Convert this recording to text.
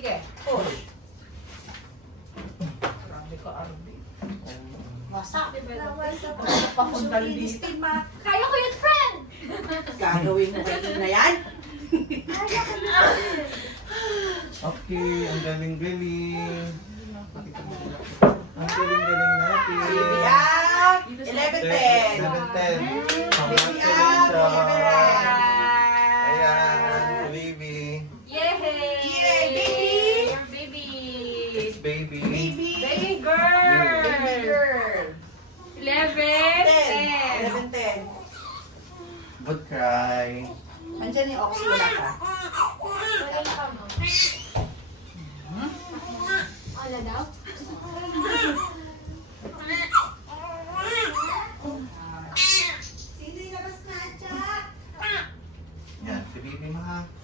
Sige, push. Grabe ka, Arby. Wasak. Papuntal dito. Kaya ko yun, friend! Gagawin mo kayo na yan? Kaya ko yun. Okay, ang galing-galing. Ang galing-galing natin. Baby Act! 11-10. 11-10. baby. Baby. Baby girl. Baby girl. Eleven. Ten. Eleven, ten. But cry. Andiyan yung oxy, wala ka. Wala ka mo. Hmm? Wala daw? Yan, si Bibi mo.